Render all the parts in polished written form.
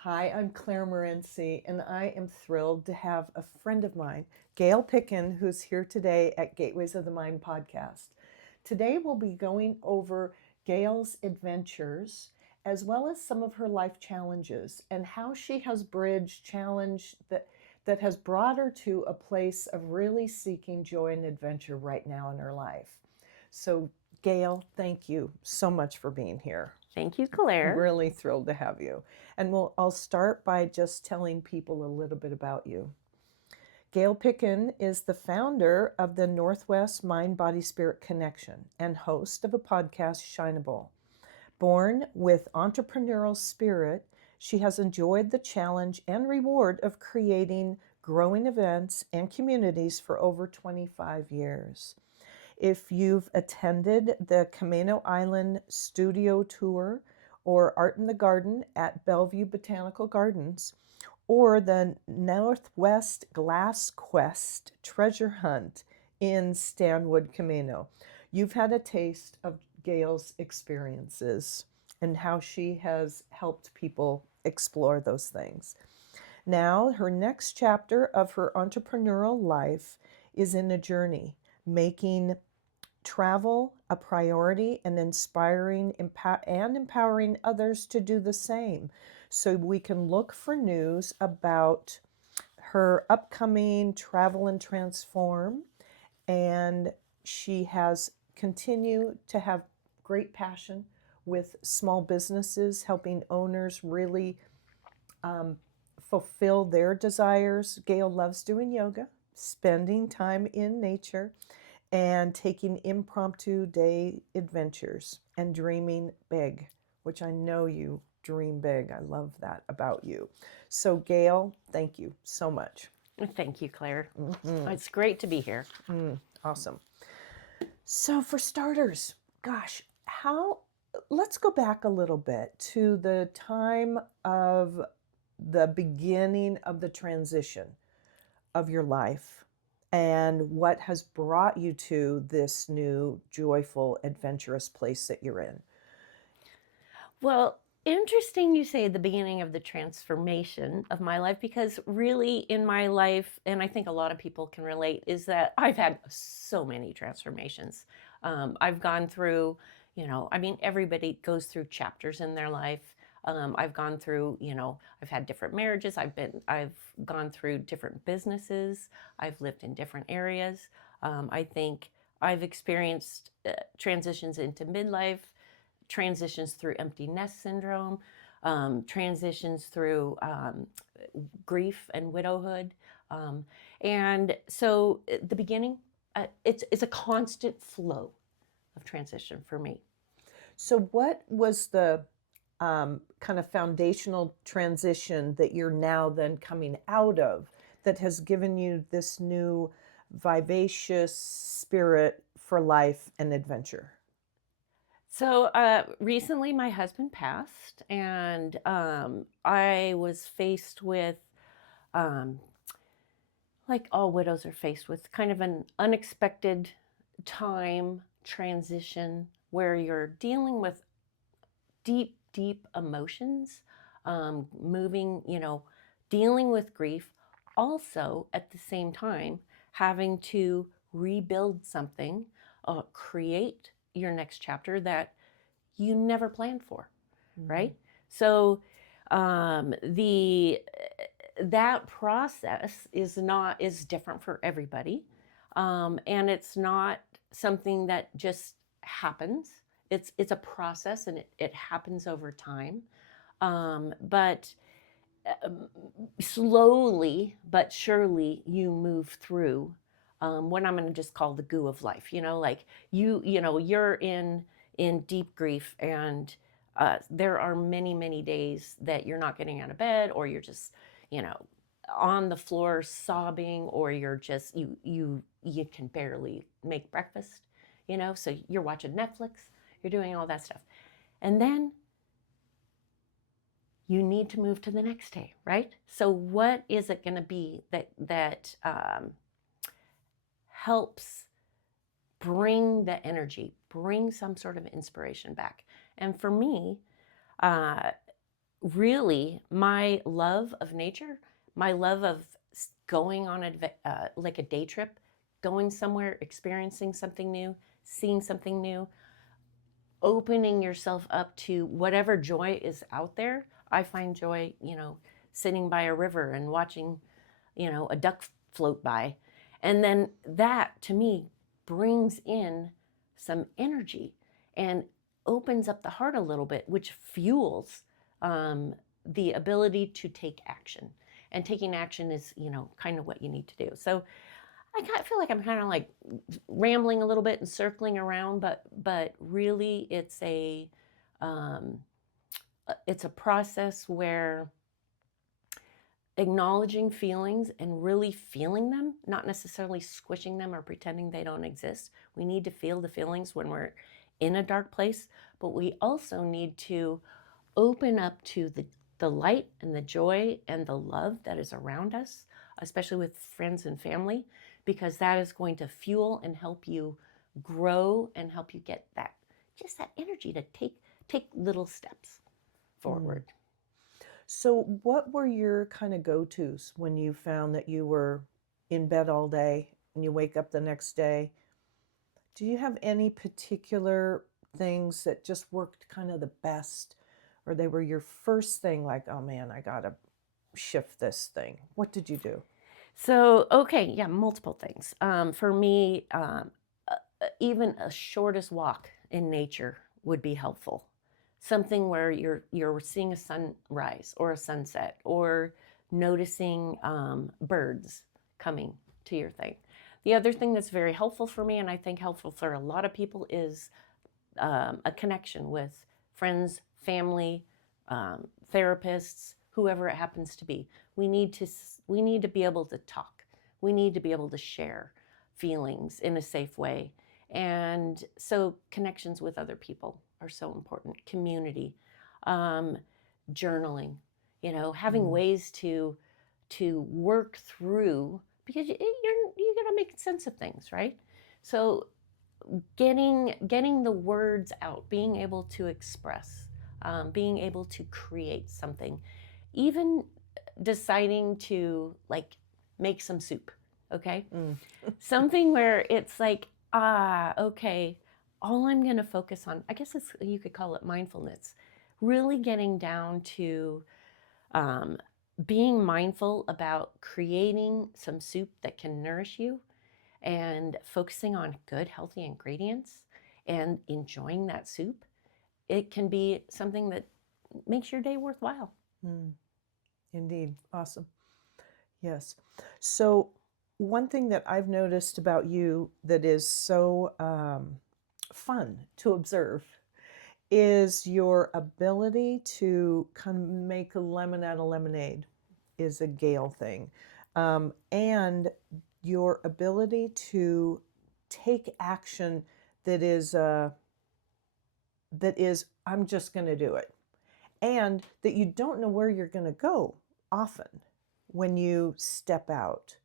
Hi, I'm Claire Morency, and I am thrilled to have a friend of mine, Gayle Picken, who's here today at Gateways of the Mind podcast. Today, we'll be going over Gayle's adventures as well as some of her life challenges and how she has bridged challenge that has brought her to a place of really seeking joy and adventure right now in her life. So, Gayle, thank you so much for being here. Thank you, Claire. Really thrilled to have you. And I'll start by just telling people a little bit about you. Gayle Picken is the founder of the Northwest Mind Body Spirit Connection and host of a podcast, SHINEABLE. Born with entrepreneurial spirit, she has enjoyed the challenge and reward of creating growing events and communities for over 25 years. If you've attended the Camano Island Studio Tour or Art in the Garden at Bellevue Botanical Gardens, or the Northwest Glass Quest treasure hunt in Stanwood, Camano, you've had a taste of Gayle's experiences and how she has helped people explore those things. Now, her next chapter of her entrepreneurial life is in a journey, making travel a priority and inspiring and empowering others to do the same. So we can look for news about her upcoming Travel and Transform. And she has continued to have great passion with small businesses, helping owners really fulfill their desires. Gayle loves doing yoga, spending time in nature, and taking impromptu day adventures and dreaming big, which I know you dream big. I love that about you. So, Gayle, thank you so much. Thank you, Claire. It's great to be here. Awesome. So, for starters, gosh, let's go back a little bit to the time of the beginning of the transition of your life and what has brought you to this new, joyful, adventurous place that you're in. Well, interesting you say the beginning of the transformation of my life, because really in my life, and I think a lot of people can relate, is that I've had so many transformations. I've gone through, everybody goes through chapters in their life. I've gone through, I've had different marriages. I've gone through different businesses. I've lived in different areas. I think I've experienced transitions into midlife, transitions through empty nest syndrome, transitions through grief and widowhood. And so the beginning, it's a constant flow of transition for me. So, what was the kind of foundational transition that you're now then coming out of that has given you this new vivacious spirit for life and adventure? So recently my husband passed, and I was faced with, like all widows are faced with, kind of an unexpected time transition where you're dealing with deep, deep emotions, moving, dealing with grief, also at the same time having to rebuild something, create your next chapter that you never planned for, right? So that process is different for everybody, and it's not something that just happens. It's a process, and it happens over time, but slowly but surely you move through what I'm going to just call the goo of life. Like you're in deep grief, and there are many, many days that you're not getting out of bed, or you're just, on the floor sobbing, or you're just you can barely make breakfast. So you're watching Netflix, you're doing all that stuff, and then you need to move to the next day, right? So what is it going to be that helps bring the energy, bring some sort of inspiration back? And for me, really my love of nature, my love of going on like a day trip, going somewhere, experiencing something new, seeing something new, opening yourself up to whatever joy is out there. I find joy, sitting by a river and watching, a duck float by. And then that to me brings in some energy and opens up the heart a little bit, which fuels the ability to take action. And taking action is, kind of what you need to do. So I feel like I'm kind of like rambling a little bit and circling around, but really um, it's a process where acknowledging feelings and really feeling them, not necessarily squishing them or pretending they don't exist. We need to feel the feelings when we're in a dark place, but we also need to open up to the light and the joy and the love that is around us, especially with friends and family, because that is going to fuel and help you grow and help you get that energy to take little steps forward. So, what were your kind of go-tos when you found that you were in bed all day and you wake up the next day? Do you have any particular things that just worked kind of the best, or they were your first thing, like, oh man, I gotta shift this thing? What did you do? So, okay, yeah, multiple things. For me, even a shortest walk in nature would be helpful. Something where you're seeing a sunrise or a sunset, or noticing birds coming to your thing. The other thing that's very helpful for me, and I think helpful for a lot of people, is a connection with friends, family, therapists, whoever it happens to be. We need to be able to talk. We need to be able to share feelings in a safe way. And so connections with other people are so important. Community, journaling, having ways to work through, because you got to make sense of things, right? So getting the words out, being able to express, being able to create something, even deciding to like make some soup, okay? Something where it's like, okay, all I'm going to focus on, I guess you could call it mindfulness, really getting down to being mindful about creating some soup that can nourish you, and focusing on good, healthy ingredients and enjoying that soup. It can be something that makes your day worthwhile. Indeed. Awesome. Yes. So, one thing that I've noticed about you that is so fun to observe is your ability to kind of make a lemon out of lemonade is a Gail thing. And your ability to take action that is I'm just going to do it. And that you don't know where you're going to go often when you step out.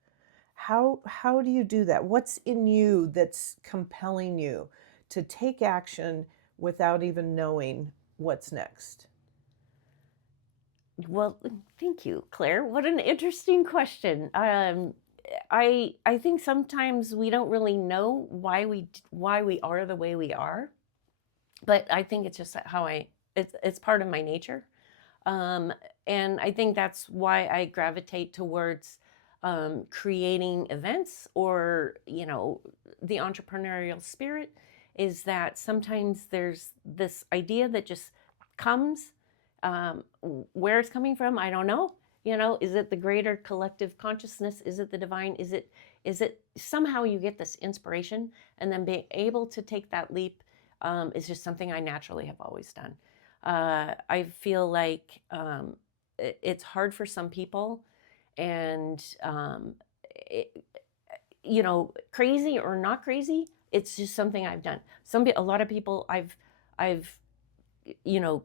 How do you do that? What's in you that's compelling you to take action without even knowing what's next? Well, thank you, Claire. What an interesting question. I think sometimes we don't really know why we are the way we are, but I think it's just how it's part of my nature, and I think that's why I gravitate towards creating events, or the entrepreneurial spirit. Is that sometimes there's this idea that just comes. Where it's coming from, I don't know. Is it the greater collective consciousness? Is it the divine? Is it somehow you get this inspiration, and then being able to take that leap is just something I naturally have always done. I feel like it's hard for some people, and crazy or not crazy, it's just something I've done. A lot of people I've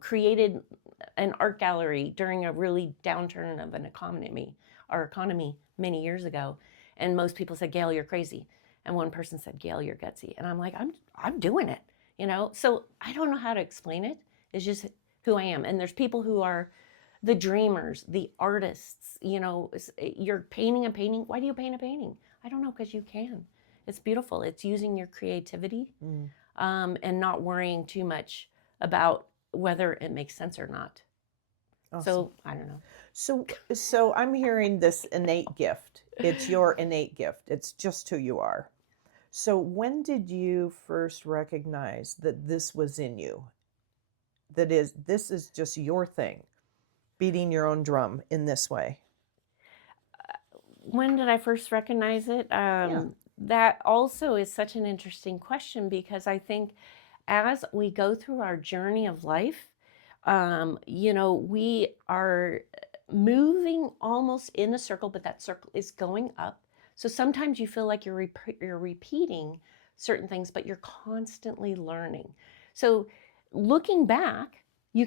created an art gallery during a really downturn of our economy many years ago, and most people said, Gail, you're crazy, and one person said, Gail, you're gutsy, and I'm like, I'm doing it. So I don't know how to explain it. It's just who I am. And there's people who are the dreamers, the artists, you're painting a painting. Why do you paint a painting? I don't know, because you can. It's beautiful. It's using your creativity, and not worrying too much about whether it makes sense or not. Awesome. So I don't know. So I'm hearing this innate gift. It's your innate gift. It's just who you are. So when did you first recognize that this was in you? This is just your thing, beating your own drum in this way. When did I first recognize it? That also is such an interesting question, because I think as we go through our journey of life, we are moving almost in a circle, but that circle is going up. So sometimes you feel like you're repeating certain things, but you're constantly learning. So looking back, I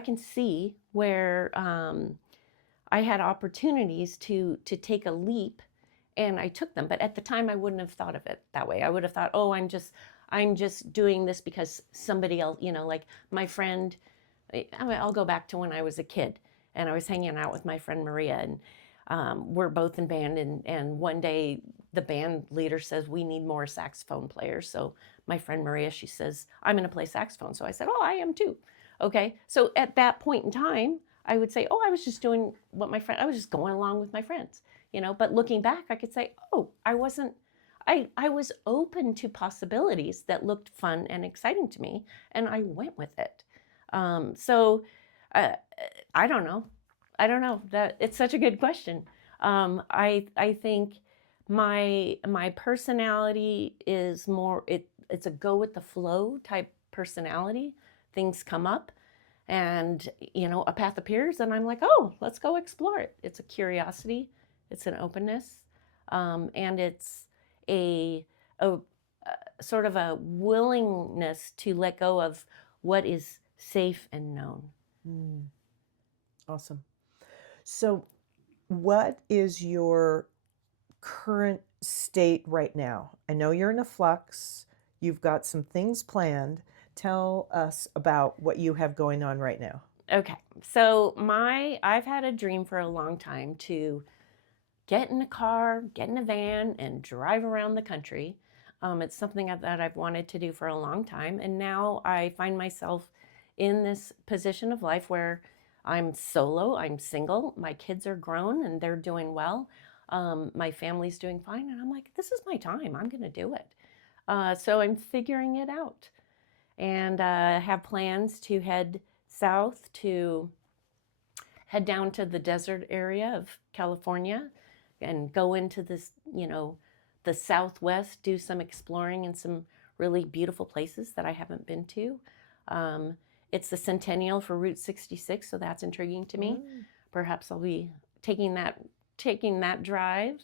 can see where I had opportunities to take a leap, and I took them. But at the time, I wouldn't have thought of it that way. I would have thought, oh, I'm just doing this because somebody else, like my friend. I'll go back to when I was a kid, and I was hanging out with my friend Maria, and we're both in band. And one day, the band leader says, we need more saxophone players. So my friend Maria, she says, I'm going to play saxophone. So I said, oh, I am too. Okay. So at that point in time, I would say, oh, I was just doing I was just going along with my friends, but looking back, I could say, oh, I was open to possibilities that looked fun and exciting to me, and I went with it. So I don't know. That it's such a good question. I think my personality is more, it's a go with the flow type personality. Things come up, and a path appears, and I'm like, oh, let's go explore it. It's a curiosity, it's an openness, and it's a sort of a willingness to let go of what is safe and known. Awesome. So what is your current state right now? I know you're in a flux. You've got some things planned. Tell us about what you have going on right now. Okay. So I've had a dream for a long time to get in a car, get in a van, and drive around the country. It's something that I've wanted to do for a long time. And now I find myself in this position of life where I'm solo, I'm single, my kids are grown and they're doing well. My family's doing fine. And I'm like, this is my time. I'm going to do it. So I'm figuring it out, and have plans to head south, to head down to the desert area of California and go into this, the Southwest, do some exploring in some really beautiful places that I haven't been to. It's the centennial for Route 66, so that's intriguing to me. Perhaps I'll be taking that drive,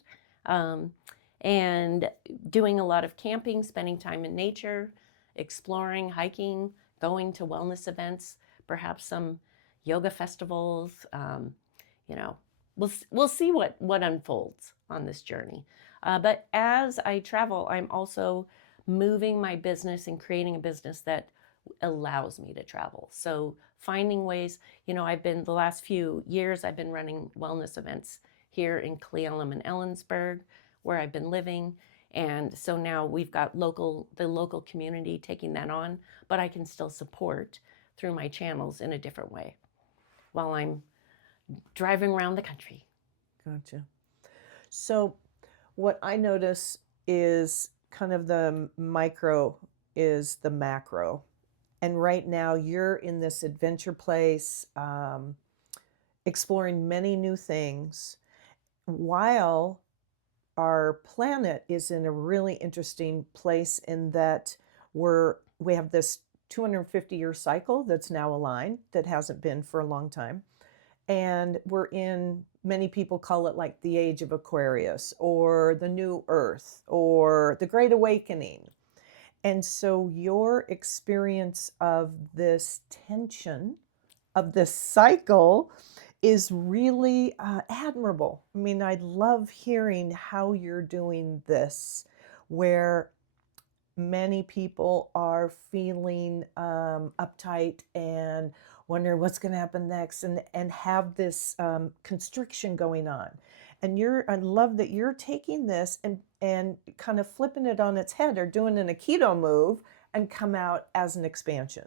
and doing a lot of camping, spending time in nature, exploring, hiking, going to wellness events, perhaps some yoga festivals. We'll see what unfolds on this journey. But as I travel, I'm also moving my business and creating a business that allows me to travel. So finding ways, the last few years, I've been running wellness events here in Cle Elum and Ellensburg, where I've been living. And so now we've got the local community taking that on, but I can still support through my channels in a different way while I'm driving around the country. Gotcha. So what I notice is kind of the micro is the macro. And right now you're in this adventure place, exploring many new things, while our planet is in a really interesting place in that we have this 250-year cycle that's now aligned, that hasn't been for a long time. And we're in, many people call it like the age of Aquarius, or the new earth, or the Great Awakening. And so your experience of this tension, of this cycle, is really admirable. I mean, I love hearing how you're doing this, where many people are feeling uptight and wondering what's going to happen next, and have this constriction going on. And I love that you're taking this and kind of flipping it on its head, or doing an Aikido move and come out as an expansion.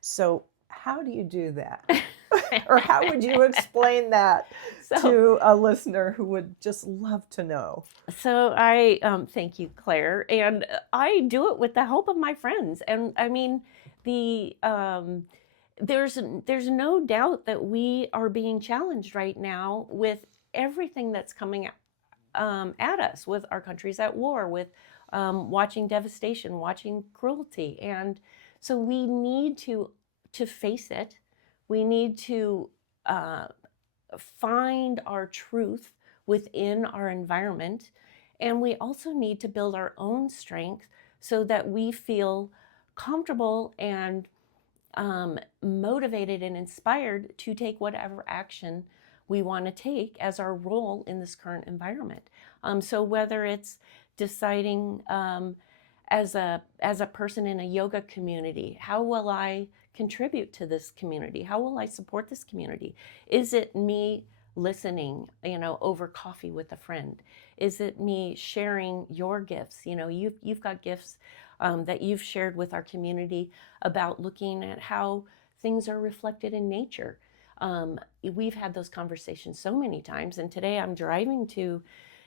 So how do you do that? Or how would you explain that to a listener who would just love to know? So I thank you, Claire, and I do it with the help of my friends. And I mean, there's no doubt that we are being challenged right now with everything that's coming at us, with our countries at war, with watching devastation, watching cruelty, and so we need to face it. We need to find our truth within our environment, and we also need to build our own strength so that we feel comfortable and motivated and inspired to take whatever action we want to take as our role in this current environment. So whether it's deciding as a person in a yoga community, how will I contribute to this community? How will I support this community? Is it me listening, over coffee with a friend? Is it me sharing your gifts? You've got gifts that you've shared with our community about looking at how things are reflected in nature. We've had those conversations so many times, and today I'm driving to,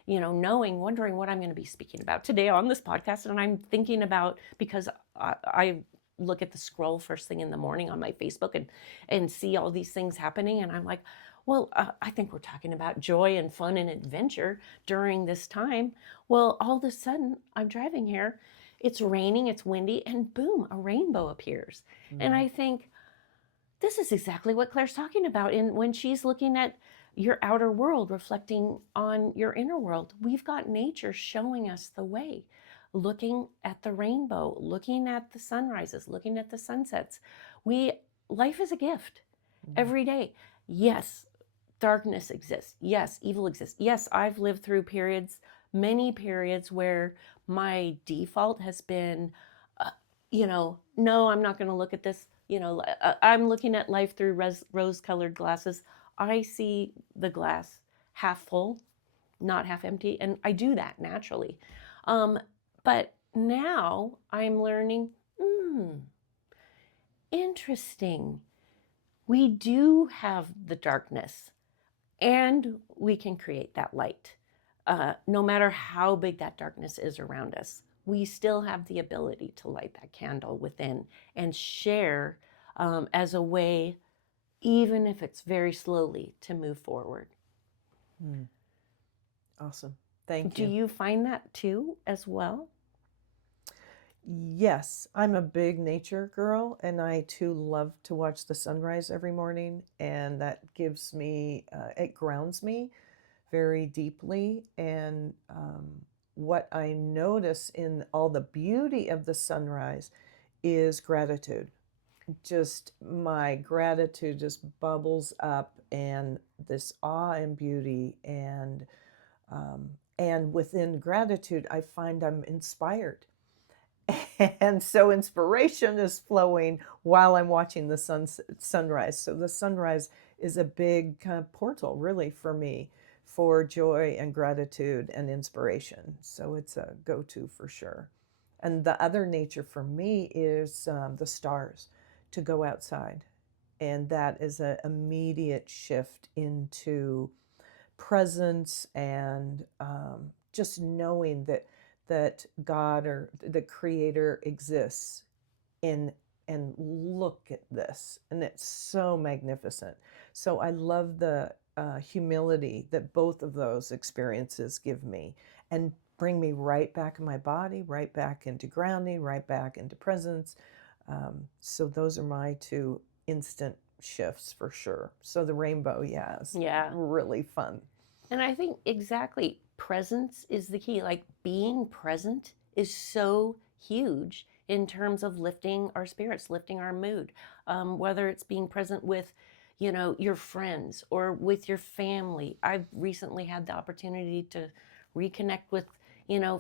wondering what I'm going to be speaking about today on this podcast, and I'm thinking about, because I look at the scroll first thing in the morning on my Facebook and see all these things happening, and I'm like, well, I think we're talking about joy and fun and adventure during this time. Well, all of a sudden, I'm driving here, it's raining, it's windy, and boom, a rainbow appears. And I think, this is exactly what Claire's talking about when she's looking at your outer world reflecting on your inner world. We've got nature showing us the way, looking at the rainbow, looking at the sunrises, looking at the sunsets. Life is a gift every day. Yes, darkness exists. Yes, evil exists. Yes, I've lived through many periods where my default has been, no, I'm not going to look at this. I'm looking at life through rose-colored glasses. I see the glass half full, not half empty, and I do that naturally. But now I'm learning, interesting. We do have the darkness, and we can create that light. No matter how big that darkness is around us, we still have the ability to light that candle within and share as a way, even if it's very slowly, to move forward. Awesome. Thank you. Do you find that too as well? Yes, I'm a big nature girl, and I too love to watch the sunrise every morning, and that gives me, it grounds me very deeply. And what I notice in all the beauty of the sunrise is gratitude. Just my gratitude just bubbles up, and this awe and beauty, and within gratitude, I find I'm inspired. And so inspiration is flowing while I'm watching the sunrise. So the sunrise is a big kind of portal, really, for me, for joy and gratitude and inspiration. So it's a go-to for sure. And the other nature for me is the stars, to go outside. And that is an immediate shift into presence, and just knowing that God or the Creator exists and look at this, and it's so magnificent. So I love the humility that both of those experiences give me, and bring me right back in my body, right back into grounding, right back into presence. So those are my two instant shifts for sure. So the rainbow, is really fun. And I think exactly, presence is the key. Like, being present is so huge in terms of lifting our spirits, lifting our mood. Whether it's being present with, your friends or with your family. I've recently had the opportunity to reconnect with,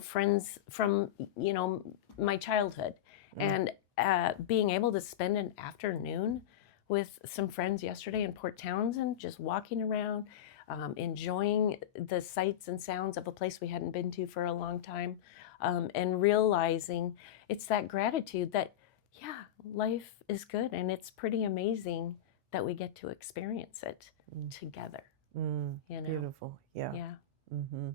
friends from, my childhood, and being able to spend an afternoon with some friends yesterday in Port Townsend, just walking around, enjoying the sights and sounds of a place we hadn't been to for a long time, and realizing it's that gratitude that, yeah, life is good, and it's pretty amazing that we get to experience it together. Beautiful. Yeah. Yeah. Mm-hmm.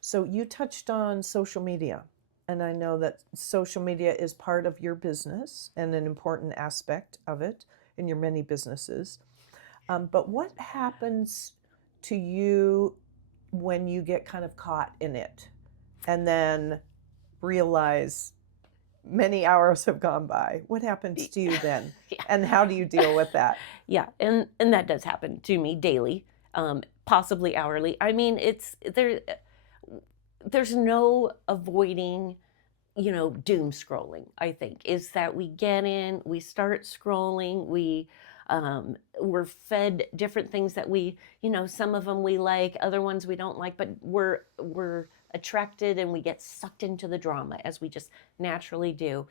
So you touched on social media, and I know that social media is part of your business and an important aspect of it in your many businesses. But what happens to you when you get kind of caught in it and then realize many hours have gone by? What happens to you then? Yeah. And how do you deal with that? Yeah, and that does happen to me daily, possibly hourly. I mean, there's no avoiding, doom scrolling. I think is that we get in, we start scrolling, we're fed different things that we, some of them we like, other ones we don't like, but we're attracted and we get sucked into the drama as we just naturally do.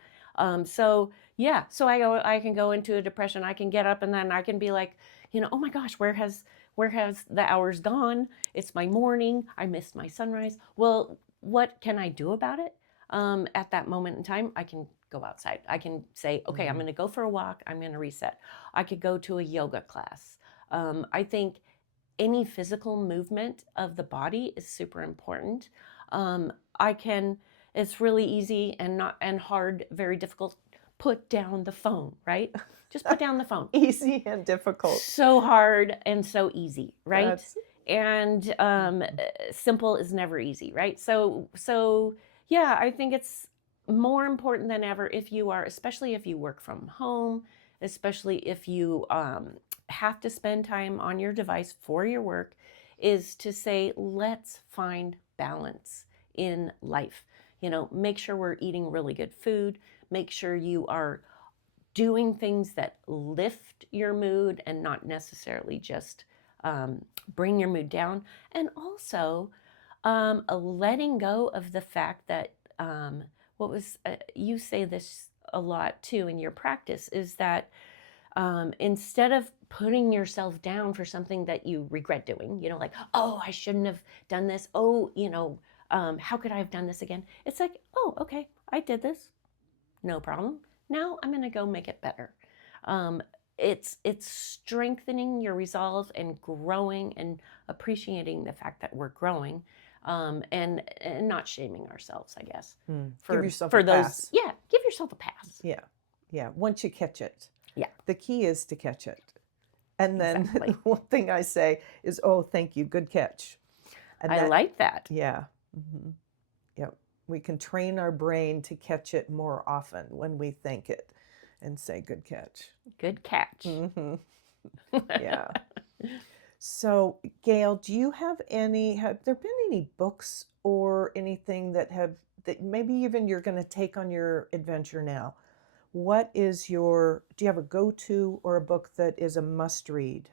So yeah, so I can go into a depression. I can get up and then I can be like, oh my gosh, where has the hours gone? It's my morning. I missed my sunrise. Well, what can I do about it? At that moment in time, I can go outside. I can say, okay, I'm going to go for a walk. I'm going to reset. I could go to a yoga class. I think any physical movement of the body is super important. It's really easy and hard, very difficult. Put down the phone, right? Just put down the phone. Easy and difficult. So hard and so easy, right? And simple is never easy, right? So yeah, I think it's more important than ever especially if you work from home, especially if you have to spend time on your device for your work, is to say, let's find balance in life. Make sure we're eating really good food. Make sure you are doing things that lift your mood and not necessarily just bring your mood down. And also letting go of the fact that you say this a lot too in your practice, is that instead of putting yourself down for something that you regret doing, like, oh, I shouldn't have done this. Oh, how could I have done this again? It's like, oh, okay, I did this. No problem. Now I'm going to go make it better. It's strengthening your resolve and growing and appreciating the fact that we're growing, and not shaming ourselves, I guess. Give yourself a pass. Yeah, give yourself a pass. Yeah. Once you catch it. Yeah. The key is to catch it. And then Exactly. one thing I say is, oh, thank you, good catch. And I like that. Yeah. Mm-hmm. Yep. We can train our brain to catch it more often when we thank it and say, good catch. Good catch. Mm-hmm. Yeah. So, Gail, do you have there been any books or anything that maybe even you're going to take on your adventure now? Do you have a go-to or a book that is a must-read?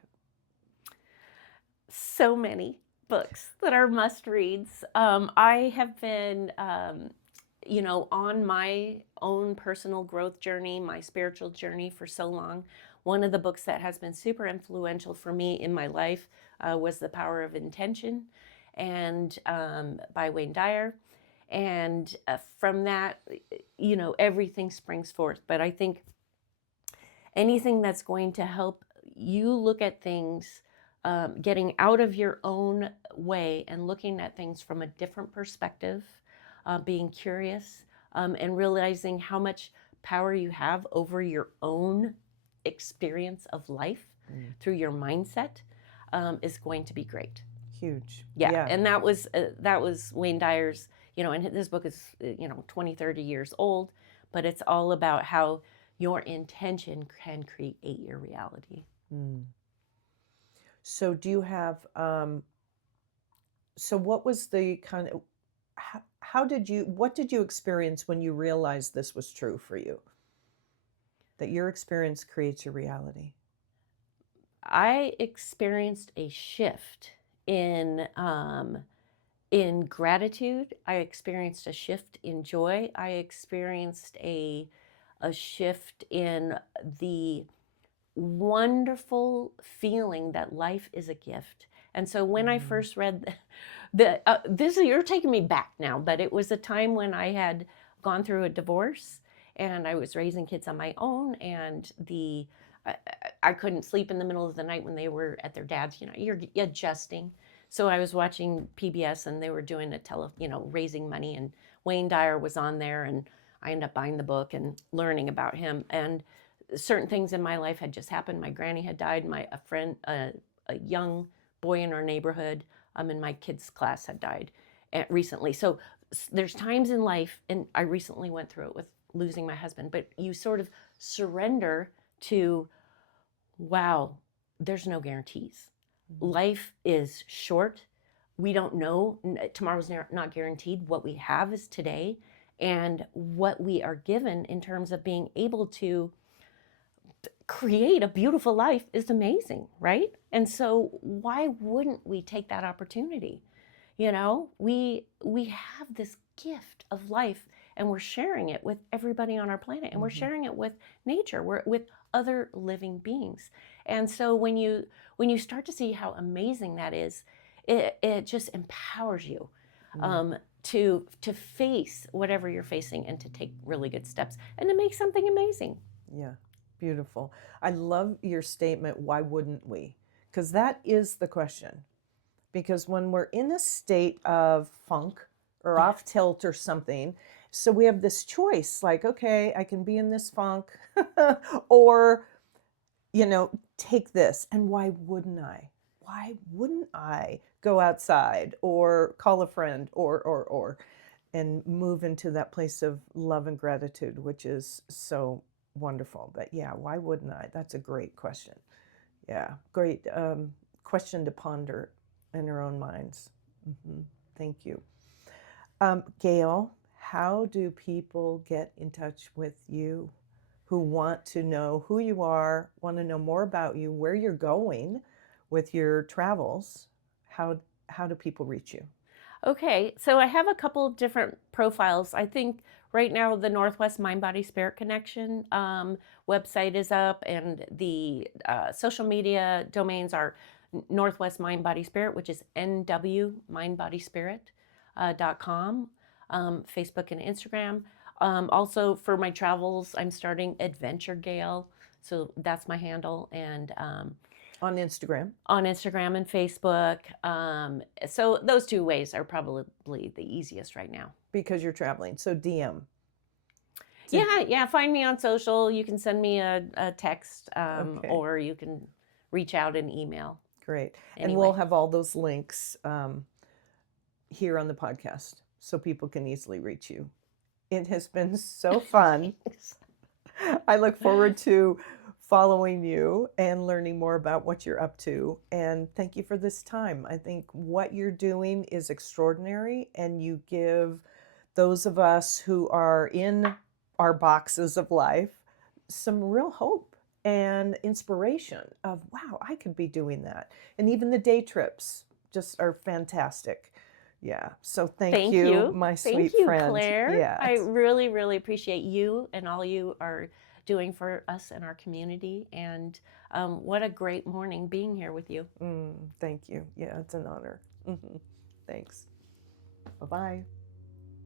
So many books that are must-reads. I have been, on my own personal growth journey, my spiritual journey for so long. One of the books that has been super influential for me in my life was The Power of Intention, and by Wayne Dyer. And from that, everything springs forth. But I think anything that's going to help you look at things, getting out of your own way and looking at things from a different perspective, being curious, and realizing how much power you have over your own experience of life through your mindset, is going to be great. Huge. Yeah. And that was Wayne Dyer's, and this book is 20, 30 years old, but it's all about how your intention can create your reality. So do you have so what was the kind of what did you experience when you realized this was true for you, that your experience creates your reality? I experienced a shift in gratitude. I experienced a shift in joy. I experienced a shift in the wonderful feeling that life is a gift. And so when I first read you're taking me back now, but it was a time when I had gone through a divorce and I was raising kids on my own, and I couldn't sleep in the middle of the night when they were at their dad's. You're adjusting. So I was watching PBS, and they were doing raising money, and Wayne Dyer was on there, and I ended up buying the book and learning about him. And certain things in my life had just happened. My granny had died. A young boy in our neighborhood, in my kids' class, had died recently. So there's times in life, and I recently went through it with losing my husband, but you sort of surrender to, wow, there's no guarantees. Life is short. We don't know. Tomorrow's not guaranteed. What we have is today, and what we are given in terms of being able to create a beautiful life is amazing, right? And so why wouldn't we take that opportunity? We have this gift of life, and we're sharing it with everybody on our planet, and we're sharing it with nature, with other living beings. And so when you start to see how amazing that is, it just empowers you to face whatever you're facing, and to take really good steps, and to make something amazing. Yeah, beautiful. I love your statement, why wouldn't we? Because that is the question. Because when we're in a state of funk or off tilt or something, so we have this choice, like, okay, I can be in this funk or, take this. And why wouldn't I? Why wouldn't I go outside or call a friend or, and move into that place of love and gratitude, which is so wonderful. But yeah, why wouldn't I? That's a great question. Yeah, great question to ponder in our own minds. Thank you. Gail, how do people get in touch with you who want to know who you are, want to know more about you, where you're going with your travels? How do people reach you? Okay, so I have a couple of different profiles. I think right now the Northwest Mind Body Spirit Connection website is up, and the social media domains are Northwest Mind Body Spirit, which is nwmindbodyspirit.com, Facebook and Instagram. Also for my travels, I'm starting Adventure Gail, so that's my handle, and on Instagram and Facebook. So those two ways are probably the easiest right now. Because you're traveling. So DM. Yeah. Find me on social. You can send me a text, or you can reach out and email. Great. Anyway. And we'll have all those links here on the podcast so people can easily reach you. It has been so fun. I look forward to following you and learning more about what you're up to. And thank you for this time. I think what you're doing is extraordinary, and you give those of us who are in our boxes of life some real hope and inspiration of, wow, I could be doing that. And even the day trips just are fantastic. Yeah. So thank you, my sweet friend. Thank you, Claire. Yeah. I really, really appreciate you and all you are doing for us and our community. And what a great morning being here with you. Thank you. Yeah, it's an honor. Thanks. Bye-bye.